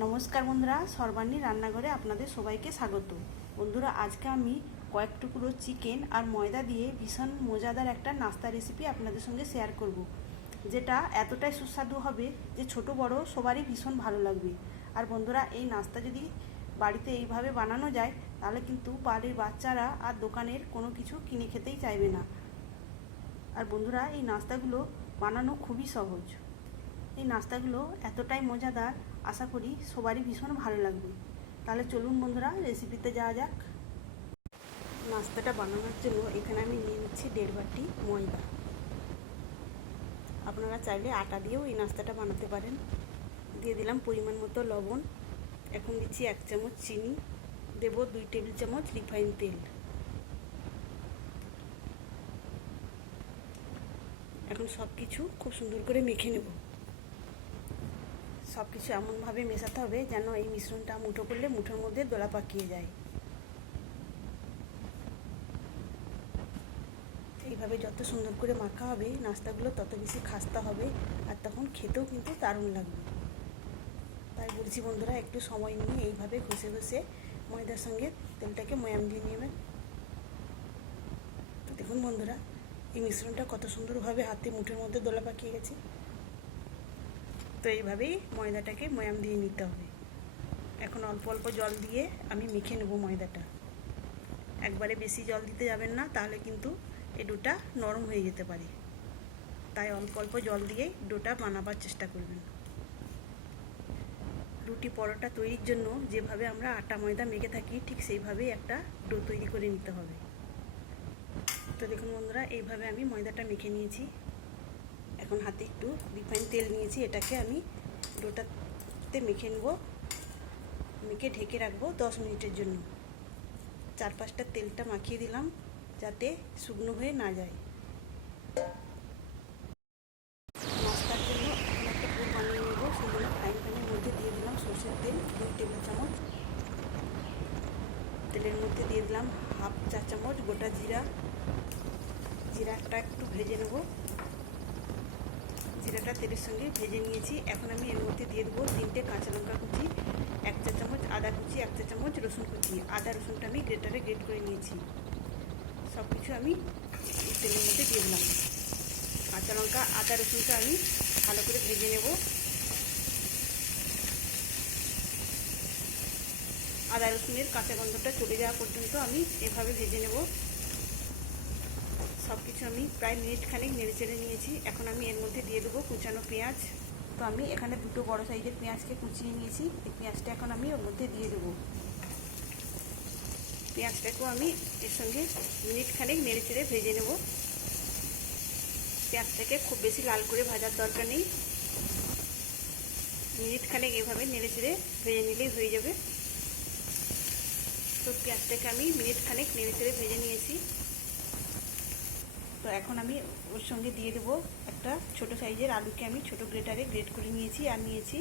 নমস্কার বন্ধুরা, সর্বাণী রান্নাঘরে আপনাদের সবাইকে স্বাগত। বন্ধুরা, আজকে আমি কয়েক টুকরো চিকেন আর ময়দা দিয়ে ভীষণ মজাদার একটা নাস্তা রেসিপি আপনাদের সঙ্গে শেয়ার করব, যেটা এতটাই সুস্বাদু হবে যে ছোট বড় সবারই ভীষণ ভালো লাগবে। আর বন্ধুরা, এই নাস্তা যদি বাড়িতে এইভাবে বানানো যায় তাহলে কিন্তু বাড়ির বাচ্চারা আর দোকানের কোনো কিছু কিনে খেতেই চাইবে না। আর বন্ধুরা, এই নাস্তাগুলো বানানো খুবই সহজ। এই নাস্তাগুলো এতটাই মজাদার, আশা করি সবারই ভীষণ ভালো লাগবে। তাহলে চলুন বন্ধুরা, রেসিপিতে যাওয়া যাক। নাস্তাটা বানানোর জন্য এখানে আমি নিয়ে নিচ্ছি 1.5 বাটি ময়দা। আপনারা চাইলে আটা দিয়েও এই নাস্তাটা বানাতে পারেন। দিয়ে দিলাম পরিমাণ মতো লবণ। এখন দিচ্ছি 1 চামচ চিনি, দেব 2 টেবিল চামচ রিফাইন তেল। এখন সব কিছু খুব সুন্দর করে মেখে নেব। সব কিছু এমনভাবে মেশাতে হবে যেন এই মিশ্রণটা মুঠো করলে মুঠোর মধ্যে দোলা পাকিয়ে যায়। এইভাবে যত সুন্দর করে মাখা হবে নাস্তাগুলো তত বেশি খাস্তা হবে, আর তখন খেতেও কিন্তু দারুণ লাগবে। তাই বলছি বন্ধুরা, একটু সময় নিয়ে এইভাবে ঘষে ঘষে ময়দার সঙ্গে তেলটাকে ময়াম দিয়ে নেবেন। তো দেখুন বন্ধুরা, এই মিশ্রণটা কত সুন্দরভাবে হাতে মুঠোর মধ্যে দোলা পাকিয়ে গেছে। তো এইভাবেই ময়দাটাকে ময়াম দিয়ে নিতে হবে। এখন অল্প অল্প জল দিয়ে আমি মেখে নেব ময়দাটা। একবারে বেশি জল দিতে যাবেন না, তাহলে কিন্তু এই ডোটা নরম হয়ে যেতে পারে। তাই অল্প অল্প জল দিয়েই ডোটা বানাবার চেষ্টা করবেন। রুটি পরোটা তৈরির জন্য যেভাবে আমরা আটা ময়দা মেখে থাকি, ঠিক সেইভাবেই একটা ডো তৈরি করে নিতে হবে। তো দেখুন বন্ধুরা, এইভাবে আমি ময়দাটা মেখে নিয়েছি। এখন হাতে একটু রিফাইন তেল নিয়েছি, এটাকে আমি ডোটাতে মেখে নেব। মেখে ঢেকে রাখবো 10 মিনিটের জন্য। চারপাশটা তেলটা মাখিয়ে দিলাম যাতে শুকনো হয়ে না যায়। নাস্তার জন্য এখন একটা পুর বানিয়ে নেব। সেই জন্য ফ্রাইং প্যানের মধ্যে দিয়ে দিলাম সরষের তেল 2 টেবিল চামচ। তেলের মধ্যে দিয়ে দিলাম 1/2 চা চামচ গোটা জিরা। জিরাটা একটু ভেজে নেব। জিরাটা তেলের সঙ্গে ভেজে নিয়েছি। এখন আমি এর মধ্যে দিয়ে দেবো 3টে কাঁচা লঙ্কা কুচি, 1 চা চামচ আদা কুচি, 1 চা চামচ রসুন কুচি। আদা রসুনটা আমি গ্রেটারে গ্রেট করে নিয়েছি। সব কিছু আমি তেলের মধ্যে দিয়ে দিলাম। কাঁচা লঙ্কা আদা রসুনটা আমি ভালো করে ভেজে নেব। আদা রসুনের কাঁচা গন্ধটা চলে যাওয়া পর্যন্ত আমি এভাবে ভেজে নেব। সব কিছু আমি প্রায় মিনিট খানেক নেড়ে চেড়ে নিয়েছি। এখন আমি এর মধ্যে দিয়ে দেবো কুচানো পেঁয়াজ। তো আমি এখানে 2টো বড় সাইজের পেঁয়াজকে কুচিয়ে নিয়েছি। এই পেঁয়াজটা এখন আমি ওর মধ্যে দিয়ে দেবো। পেঁয়াজটাকেও আমি এর সঙ্গে মিনিট খানেক নেড়ে চেড়ে ভেজে নেব। পেঁয়াজটাকে খুব বেশি লাল করে ভাজার দরকার নেই। মিনিট খানেক এভাবে নেড়ে চেড়ে ভেজে নিলেই হয়ে যাবে। তো পেঁয়াজটাকে আমি মিনিট খানেক নেড়ে চেড়ে ভেজে নিয়েছি। তো এখন আমি ওর সঙ্গে দিয়ে দেবো একটা ছোটো সাইজের আলুকে আমি ছোটো গ্রেটারে গ্রেট করে নিয়েছি। আর নিয়েছি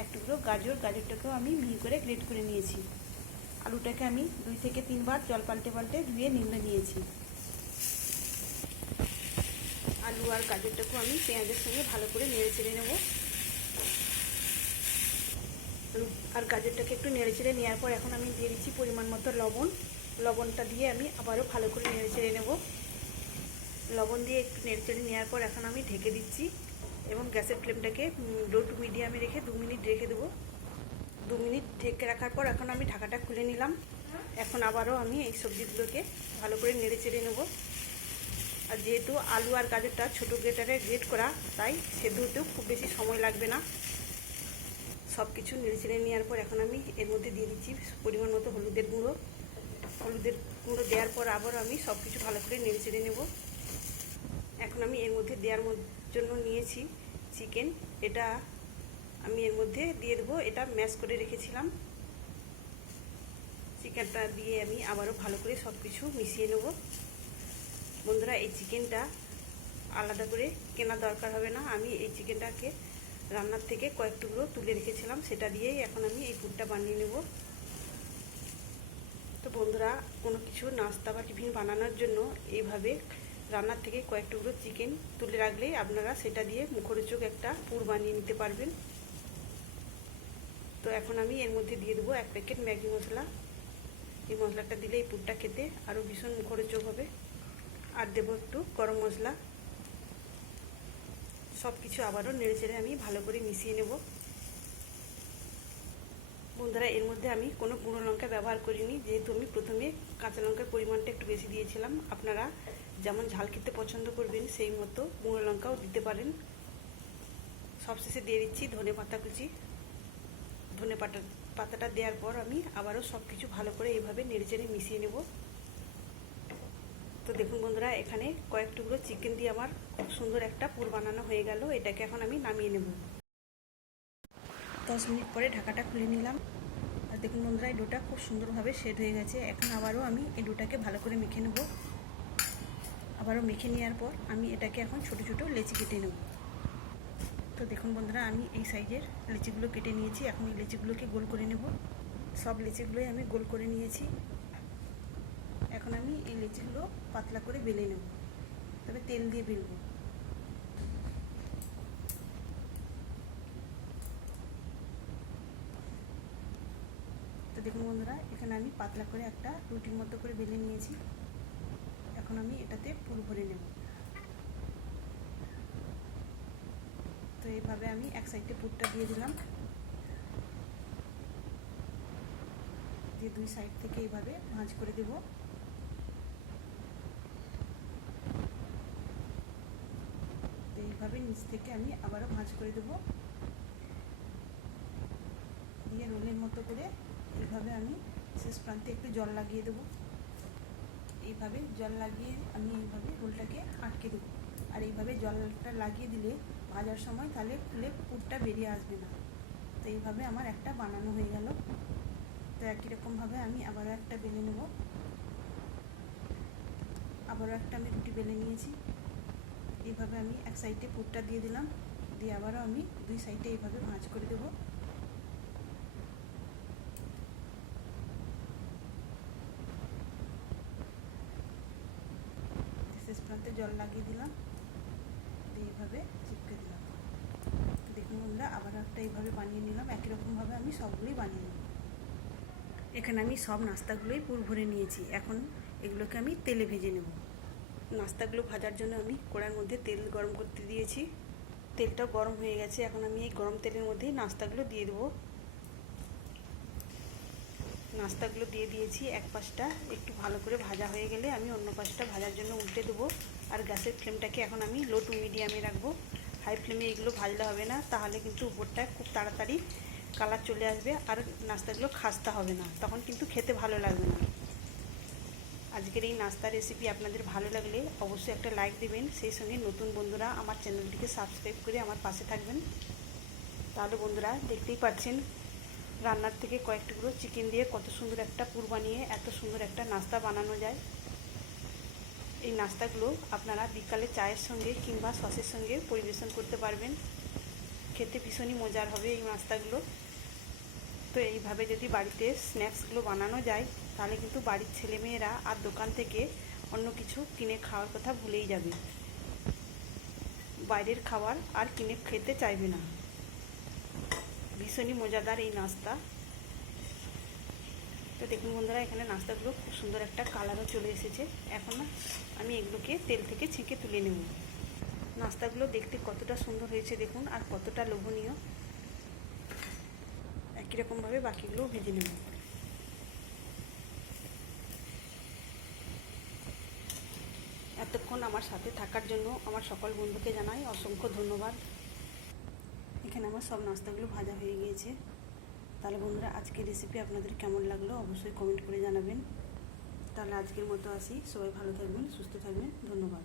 1 টুকরো গাজর। গাজরটাকেও আমি মিহি করে গ্রেট করে নিয়েছি। আলুটাকে আমি 2 থেকে 3 বার জল পাল্টে পাল্টে ধুয়ে নিংড়ে নিয়েছি। আলু আর গাজরটাকেও আমি পেঁয়াজের সঙ্গে ভালো করে নেড়ে চেড়ে নেব। আলু আর গাজরটাকে একটু নেড়ে চেড়ে নেওয়ার পর এখন আমি দিয়ে দিচ্ছি পরিমাণ মতো লবণ। লবণটা দিয়ে আমি আবারও ভালো করে নেড়ে চেড়ে নেব। লবণ দিয়ে একটু নেড়ে চেড়ে নেওয়ার পর এখন আমি ঢেকে দিচ্ছি এবং গ্যাসের ফ্লেমটাকে লো টু মিডিয়ামে রেখে 2 মিনিট রেখে দেবো। 2 মিনিট ঢেকে রাখার পর এখন আমি ঢাকাটা খুলে নিলাম। এখন আবারও আমি এই সবজিগুলোকে ভালো করে নেড়ে চেড়ে নেব। আর যেহেতু আলু আর গাজরটা ছোটো গ্রেটারে গ্রেট করা, তাই সেদ্ধ হতেও খুব বেশি সময় লাগবে না। সব কিছু নেড়ে চেড়ে নেওয়ার পর এখন আমি এর মধ্যে দিয়ে দিচ্ছি পরিমাণ মতো হলুদের গুঁড়ো। হলুদের গুঁড়ো দেওয়ার পর আবারও আমি সব কিছু ভালো করে নেড়ে চেড়ে নেব। এখন আমি এর মধ্যে দেওয়ার জন্য নিয়েছি চিকেন। এটা আমি এর মধ্যে দিয়ে দেবো। এটা ম্যাশ করে রেখেছিলাম। চিকেনটা দিয়ে আমি আবারও ভালো করে সব কিছু মিশিয়ে নেব। বন্ধুরা, এই চিকেনটা আলাদা করে কেনার দরকার হবে না। আমি এই চিকেনটাকে রান্নার থেকে কয়েক টুকরো তুলে রেখেছিলাম, সেটা দিয়েই এখন আমি এই পুরটা বানিয়ে নেব। তো বন্ধুরা, কোনো কিছু নাস্তা বা টিফিন বানানোর জন্য এইভাবে রান্নার থেকে কয়েক টুকরো চিকেন তুলে রাখলে আপনারা সেটা দিয়ে মুখরোচক একটা পুর বানিয়ে নিতে পারবেন। তো এখন আমি এর মধ্যে দিয়ে দেবো 1 প্যাকেট ম্যাগি মশলা। এই মশলাটা দিলে এই পুরটা খেতে আরও ভীষণ মুখরোচক হবে। আর দেবো একটু গরম মশলা। সব কিছু আবারও নেড়েচেড়ে আমি ভালো করে মিশিয়ে নেব। বন্ধুরা, এর মধ্যে আমি কোনো গুঁড়ো লঙ্কা ব্যবহার করিনি, যেহেতু আমি প্রথমে কাঁচা লঙ্কার পরিমাণটা একটু বেশি দিয়েছিলাম। আপনারা যেমন ঝাল খেতে পছন্দ করবেন সেই মতো গুঁড়ো লঙ্কাও দিতে পারেন। সবশেষে দিয়ে দিচ্ছি ধনে পাতা কুচি। ধনে পাতাটা দেওয়ার পর আমি আবারও সব কিছু ভালো করে এইভাবে নেড়েচেড়ে মিশিয়ে নেব। তো দেখুন বন্ধুরা, এখানে কয়েক টুকরো চিকেন দিয়ে আমার খুব সুন্দর একটা পুর বানানো হয়ে গেল। এটাকে এখন আমি নামিয়ে নেব। 10 মিনিট পরে ঢাকাটা খুলে নিলাম। আর দেখুন বন্ধুরা, এই ডোটা খুব সুন্দরভাবে সেট হয়ে গেছে। এখন আবারও আমি এই ডোটাকে ভালো করে মেখে নেব। আবারও মেখে নেওয়ার পর আমি এটাকে এখন ছোট ছোট লেচি কেটে নেব। তো দেখুন বন্ধুরা, আমি এই সাইজের লেচিগুলো কেটে নিয়েছি। এখন এই লেচিগুলোকে গোল করে নেব। সব লেচিগুলোই আমি গোল করে নিয়েছি। এখন আমি এই লেচিগুলো পাতলা করে বেলে নেব, তবে তেল দিয়ে বেলবো। তো দেখুন বন্ধুরা, এখানে আমি পাতলা করে একটা রুটির মতো করে বেলে নিয়েছি। এখন আমি এটাতে পুর ভরে নেব। তো এইভাবে আমি এক সাইডে পুরটা দিয়ে দিলাম, দিয়ে দুই সাইড থেকে এইভাবে ভাঁজ করে দেব। তো এইভাবে নিচ থেকে আমি আবারও ভাঁজ করে দেব, দিয়ে রোলের মতো করে এইভাবে আমি শেষ প্রান্তে একটু জল লাগিয়ে দেব। এইভাবে জল লাগিয়ে আমি এইভাবে রোলটাকে আটকে দেবো। আর এইভাবে জলটা লাগিয়ে দিলে ভাজার সময় তাহলে খুলে পুরটা বেরিয়ে আসবে না। তো এইভাবে আমার একটা বানানো হয়ে গেল। তো একই রকমভাবে আমি আবারও একটা বেলে নেব। আবারও একটা আমি রুটি বেলে নিয়েছি। এইভাবে আমি এক সাইডে পুরটা দিয়ে দিলাম, দিয়ে আবারও আমি দুই সাইডে এইভাবে ভাঁজ করে দেব। শেষ প্রান্তে জল লাগিয়ে দিলাম, এইভাবে চিপকে দিলাম। দেখুন বন্ধুরা, আবার একটা এইভাবে বানিয়ে নিলাম। একই রকমভাবে আমি সবগুলোই বানিয়ে নেব। এখানে আমি সব নাস্তাগুলোই পুর ভরে নিয়েছি। এখন এগুলোকে আমি তেলে ভেজে নেব। নাস্তাগুলো ভাজার জন্য আমি কড়ার মধ্যে তেল গরম করতে দিয়েছি। তেলটা গরম হয়ে গেছে। এখন আমি এই গরম তেলের মধ্যেই নাস্তাগুলো দিয়ে দেবো। নাস্তাগুলো দিয়ে দিয়েছি। এক পাশটা একটু ভালো করে ভাজা হয়ে গেলে আমি অন্য পাশটা ভাজার জন্য উল্টে দেবো। আর গ্যাসের ফ্লেমটাকে এখন আমি লো টু মিডিয়ামে রাখবো। হাই ফ্লেমে এগুলো ভাজলে হবে না, তাহলে কিন্তু উপরটা খুব তাড়াতাড়ি কালার চলে আসবে আর নাস্তাগুলো খাস্তা হবে না, তখন কিন্তু খেতে ভালো লাগবে না। আজকের এই নাস্তার রেসিপি আপনাদের ভালো লাগলে অবশ্যই একটা লাইক দেবেন। সেই সঙ্গে নতুন বন্ধুরা আমার চ্যানেলটিকে সাবস্ক্রাইব করে আমার পাশে থাকবেন। তাহলে বন্ধুরা, দেখতেই পাচ্ছেন রান্নার থেকে কয়েক টুকরো চিকেন দিয়ে কত সুন্দর একটা পুর বানিয়ে এত সুন্দর একটা নাস্তা বানানো যায়। এই নাস্তাগুলো আপনারা বিকালে চায়ের সঙ্গে কিংবা সসের সঙ্গে পরিবেশন করতে পারবেন। খেতে ভীষণই মজার হবে এই নাস্তাগুলো। তো এইভাবে যদি বাড়িতে স্ন্যাক্সগুলো বানানো যায় তাহলে কিন্তু বাড়ির ছেলেমেয়েরা আর দোকান থেকে অন্য কিছু কিনে খাওয়ার কথা ভুলেই যাবে। বাইরের খাবার আর কিনে খেতে চাইবে না। ভীষণই মজাদার এই নাস্তা। তো দেখুন বন্ধুরা, এখানে নাস্তাগুলো খুব সুন্দর একটা কালারও চলে এসেছে। এখন আমি এগুলোকে তেল থেকে ছেঁকে তুলে নেব। নাস্তাগুলো দেখতে কতটা সুন্দর হয়েছে দেখুন, আর কতটা লোভনীয়। একই রকমভাবে বাকিগুলোও ভেজে নেব। এতক্ষণ আমার সাথে থাকার জন্য আমার সকল বন্ধুকে জানাই অসংখ্য ধন্যবাদ। এখানে আমার সব নাস্তাগুলো ভাজা হয়ে গিয়েছে। তাহলে বন্ধুরা, আজকের রেসিপি আপনাদের কেমন লাগলো অবশ্যই কমেন্ট করে জানাবেন। তাহলে আজকের মতো আসি। সবাই ভালো থাকবেন, সুস্থ থাকবেন। ধন্যবাদ।